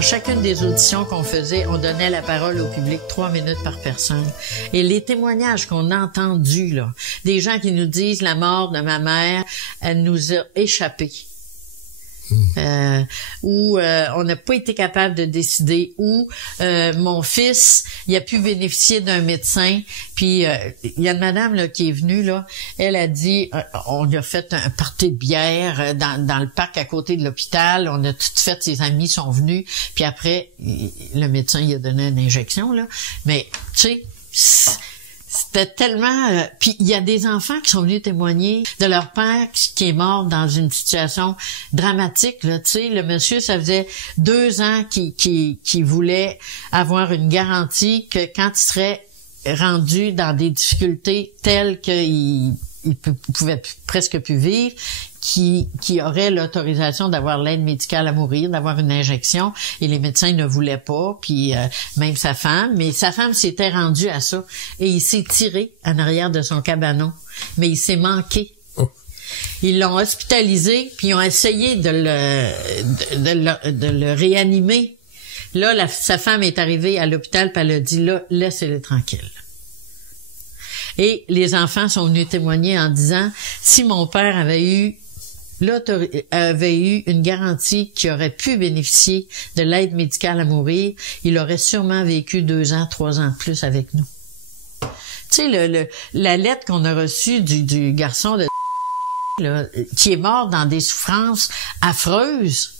dans chacune des auditions qu'on faisait, on donnait la parole au public 3 minutes par personne. Et les témoignages qu'on a entendus, là, des gens qui nous disent la mort de ma mère, elle nous a échappé. Où on n'a pas été capable de décider, où mon fils, il a pu bénéficier d'un médecin, puis il y a une madame là qui est venue là, elle a dit on lui a fait un party de bière dans le parc à côté de l'hôpital, on a tout fait, ses amis sont venus, puis après le médecin il a donné une injection là, mais tu sais c'était tellement... Puis il y a des enfants qui sont venus témoigner de leur père qui est mort dans une situation dramatique. Là, tu sais, le monsieur, ça faisait 2 ans qu'il voulait avoir une garantie que quand il serait rendu dans des difficultés telles qu'il pouvait presque plus vivre, qui aurait l'autorisation d'avoir l'aide médicale à mourir, d'avoir une injection, et les médecins ne voulaient pas, puis même sa femme, mais sa femme s'était rendue à ça, et il s'est tiré en arrière de son cabanon, mais il s'est manqué. Ils l'ont hospitalisé, puis ils ont essayé de le réanimer. Là, sa femme est arrivée à l'hôpital, puis elle a dit, là, laissez-le tranquille. Et les enfants sont venus témoigner en disant, si mon père avait eu une garantie qui aurait pu bénéficier de l'aide médicale à mourir, il aurait sûrement vécu 2 ans, 3 ans de plus avec nous. Tu sais, la lettre qu'on a reçue du garçon de là, qui est mort dans des souffrances affreuses,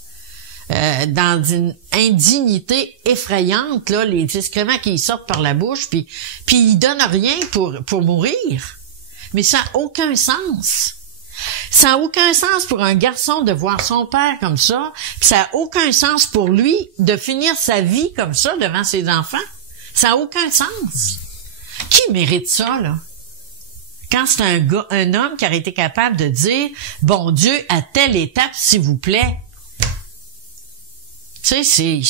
dans une indignité effrayante, là, les excréments qui sortent par la bouche, puis il donne rien pour mourir. Mais ça n'a aucun sens. Ça n'a aucun sens pour un garçon de voir son père comme ça, puis ça n'a aucun sens pour lui de finir sa vie comme ça devant ses enfants. Ça n'a aucun sens. Qui mérite ça, là? Quand c'est un homme qui aurait été capable de dire, bon Dieu, à telle étape, s'il vous plaît. Tu sais, c'est...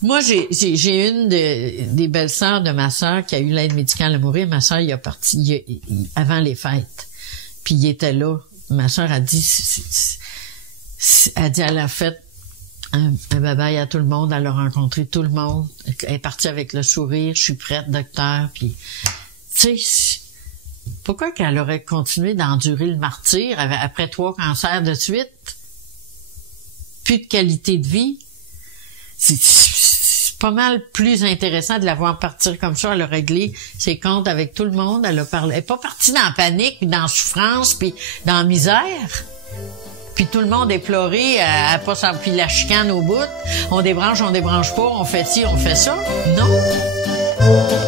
Moi, j'ai une des belles-sœurs de ma sœur qui a eu l'aide médicale à mourir. Ma sœur, il est parti avant les fêtes. Puis il était là. Ma sœur a dit, elle a fait un bye-bye à tout le monde. Elle a rencontré tout le monde. Elle est partie avec le sourire. Je suis prête, docteur. Puis, tu sais, pourquoi qu'elle aurait continué d'endurer le martyre après 3 cancers de suite? Plus de qualité de vie. C'est pas mal plus intéressant de la voir partir comme ça. Elle a réglé ses comptes avec tout le monde. Elle est pas partie dans la panique, puis dans la souffrance, puis dans la misère. Puis tout le monde est pleuré, puis la chicane au bout. On débranche pas, on fait ci, on fait ça. Non.